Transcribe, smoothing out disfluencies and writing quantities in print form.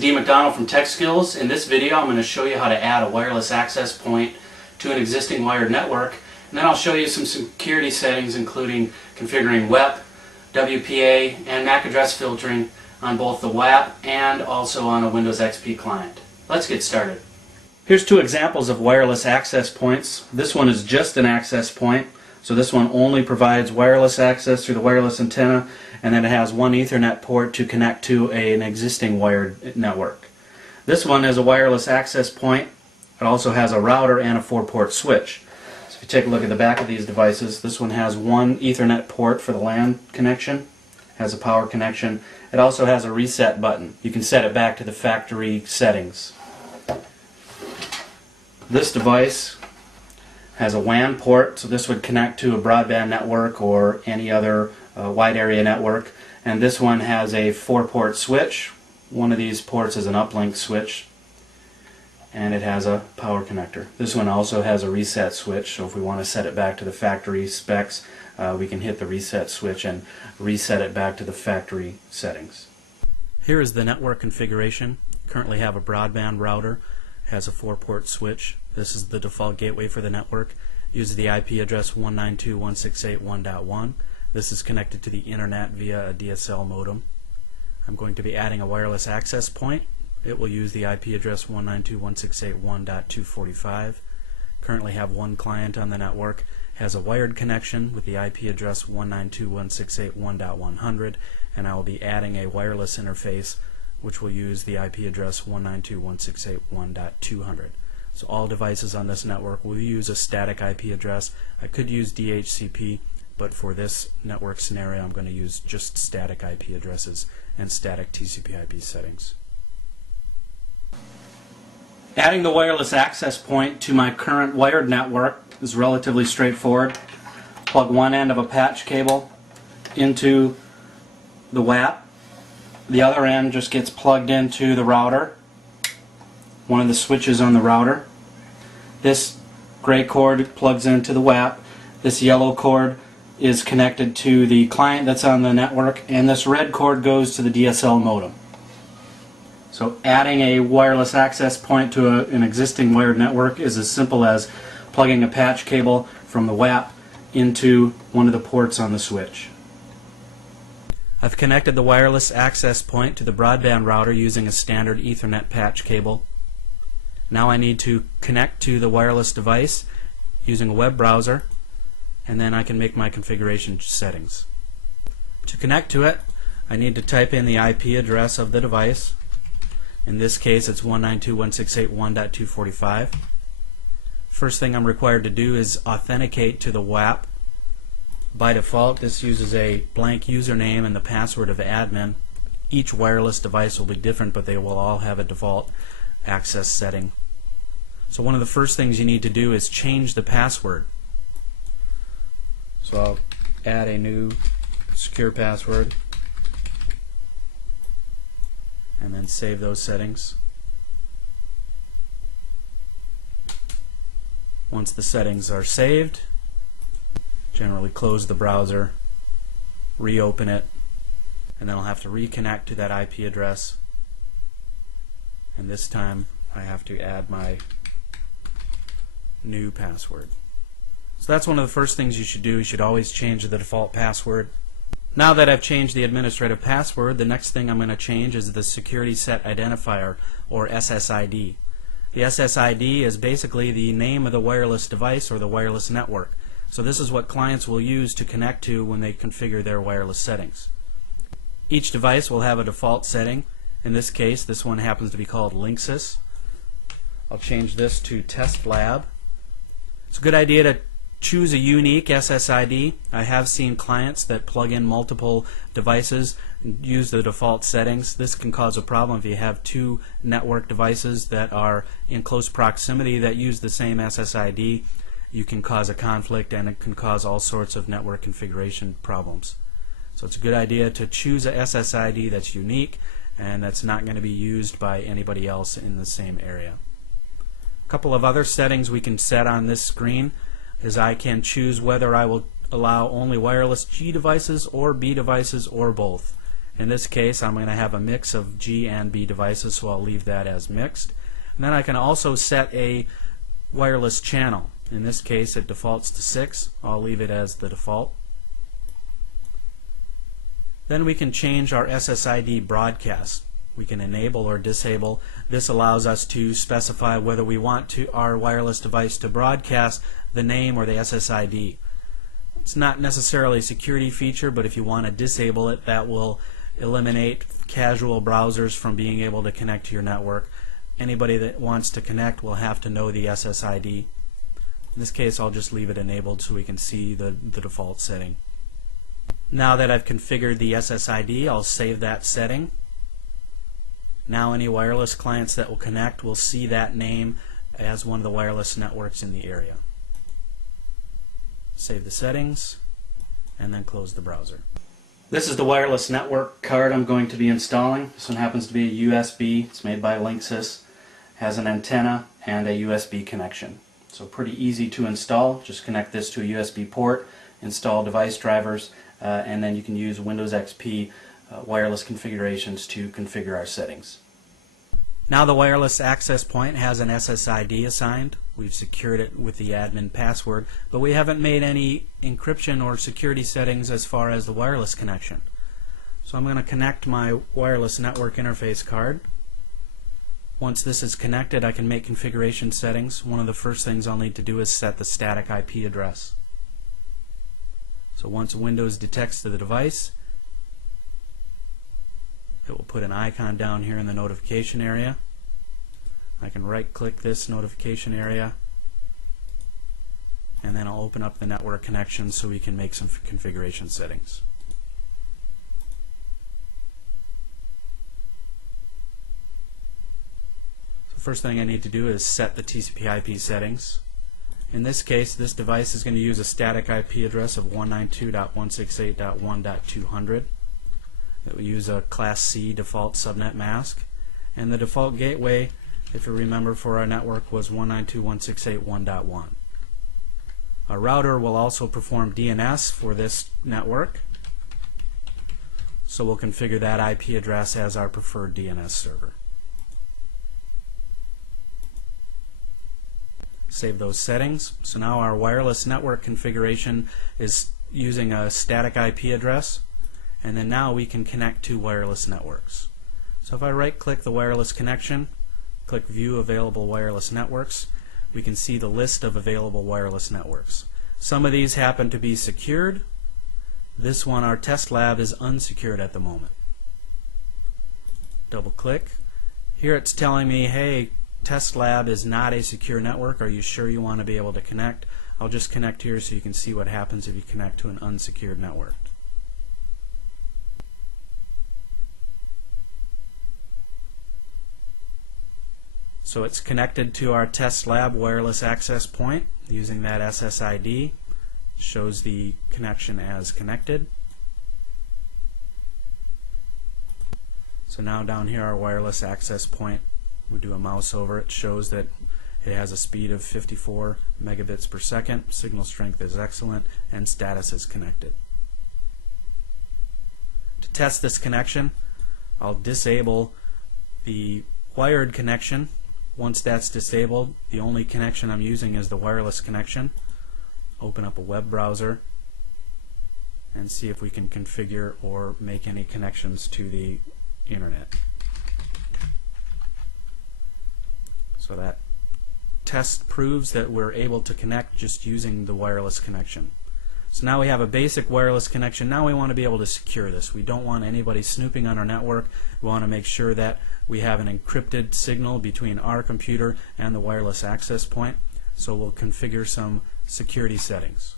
is Dee McDonald from Tech Skills. In this video I'm going to show you how to add a wireless access point to an existing wired network, and then I'll show you some security settings including configuring WEP, WPA, and MAC address filtering on both the WAP and also on a Windows XP client. Let's get started. Here's two examples of wireless access points. This one is just an access point, so this one only provides wireless access through the wireless antenna, and then it has one Ethernet port to connect to an existing wired network. This one is a wireless access point. It also has a router and a 4-port switch. So if you take a look at the back of these devices, this one has one Ethernet port for the LAN connection, has a power connection. It also has a reset button. You can set it back to the factory settings. This device has a WAN port, so this would connect to a broadband network or any other wide area network. And this one has a 4-port switch. One of these ports is an uplink switch, and it has a power connector. This one also has a reset switch, so if we want to set it back to the factory specs, we can hit the reset switch and reset it back to the factory settings. Here is the network configuration. Currently have a broadband router, has a 4-port switch. This is the default gateway for the network. Uses the IP address 192.168.1.1. This is connected to the internet via a DSL modem. I'm going to be adding a wireless access point. It will use the IP address 192.168.1.245. Currently have one client on the network. Has a wired connection with the IP address 192.168.1.100, and I will be adding a wireless interface which will use the IP address 192.168.1.200. So all devices on this network will use a static IP address. I could use DHCP, but for this network scenario I'm going to use just static IP addresses and static TCP/IP settings. Adding the wireless access point to my current wired network is relatively straightforward. Plug one end of a patch cable into the WAP. The other end just gets plugged into the router, one of the switches on the router. This gray cord plugs into the WAP. This yellow cord is connected to the client that's on the network, and this red cord goes to the DSL modem. So adding a wireless access point to an existing wired network is as simple as plugging a patch cable from the WAP into one of the ports on the switch. I've connected the wireless access point to the broadband router using a standard Ethernet patch cable. Now I need to connect to the wireless device using a web browser, and then I can make my configuration settings. To connect to it, I need to type in the IP address of the device. In this case it's 192.168.1.245. First thing I'm required to do is authenticate to the WAP. By default this uses a blank username and the password of admin. Each wireless device will be different, but they will all have a default access setting. So one of the first things you need to do is change the password. So I'll add a new secure password and then save those settings. Once the settings are saved, generally close the browser, reopen it, and then I'll have to reconnect to that IP address, and this time I have to add my new password. So that's one of the first things you should do. You should always change the default password. Now that I've changed the administrative password, the next thing I'm going to change is the Security Set Identifier, or SSID. The SSID is basically the name of the wireless device or the wireless network. So this is what clients will use to connect to when they configure their wireless settings. Each device will have a default setting. In this case, this one happens to be called Linksys. I'll change this to Test Lab. It's a good idea to choose a unique SSID. I have seen clients that plug in multiple devices and use the default settings. This can cause a problem if you have two network devices that are in close proximity that use the same SSID. You can cause a conflict, and it can cause all sorts of network configuration problems. So it's a good idea to choose a SSID that's unique and that's not going to be used by anybody else in the same area. A couple of other settings we can set on this screen is I can choose whether I will allow only wireless G devices or B devices or both. In this case, I'm going to have a mix of G and B devices, so I'll leave that as mixed. And then I can also set a wireless channel. In this case, it defaults to 6. I'll leave it as the default. Then we can change our SSID broadcast. We can enable or disable. This allows us to specify whether we want our wireless device to broadcast the name or the SSID. It's not necessarily a security feature, but if you want to disable it, that will eliminate casual browsers from being able to connect to your network. Anybody that wants to connect will have to know the SSID. In this case, I'll just leave it enabled so we can see the default setting. Now that I've configured the SSID, I'll save that setting. Now any wireless clients that will connect will see that name as one of the wireless networks in the area. Save the settings and then close the browser. This is the wireless network card I'm going to be installing. This one happens to be a USB. It's made by Linksys. Has an antenna and a USB connection. So pretty easy to install. Just connect this to a USB port, install device drivers, and then you can use Windows XP wireless configurations to configure our settings. Now the wireless access point has an SSID assigned. We've secured it with the admin password, but we haven't made any encryption or security settings as far as the wireless connection. So I'm going to connect my wireless network interface card. Once this is connected, I can make configuration settings. One of the first things I'll need to do is set the static IP address. So once Windows detects the device, it will put an icon down here in the notification area. I can right-click this notification area, and then I'll open up the network connection so we can make some configuration settings. So the first thing I need to do is set the TCP/IP settings. In this case, this device is going to use a static IP address of 192.168.1.200. It will use a Class C default subnet mask, and the default gateway, if you remember, for our network was 192.168.1.1. Our router will also perform DNS for this network, so we'll configure that IP address as our preferred DNS server. Save those settings. So now our wireless network configuration is using a static IP address, and then now we can connect to wireless networks. So if I right-click the wireless connection, click View Available Wireless Networks, we can see the list of available wireless networks. Some of these happen to be secured. This one, our test lab, is unsecured at the moment. Double-click. Here it's telling me, hey, test lab is not a secure network. Are you sure you want to be able to connect? I'll just connect here so you can see what happens if you connect to an unsecured network. So it's connected to our test lab wireless access point using that SSID. Shows the connection as connected. So now down here, our wireless access point, we do a mouse over it, shows that it has a speed of 54 megabits per second, signal strength is excellent, and status is connected. To test this connection, I'll disable the wired connection. Once that's disabled, the only connection I'm using is the wireless connection. Open up a web browser and see if we can configure or make any connections to the internet. So that test proves that we're able to connect just using the wireless connection. So now we have a basic wireless connection. Now we want to be able to secure this. We don't want anybody snooping on our network. We want to make sure that we have an encrypted signal between our computer and the wireless access point. So we'll configure some security settings.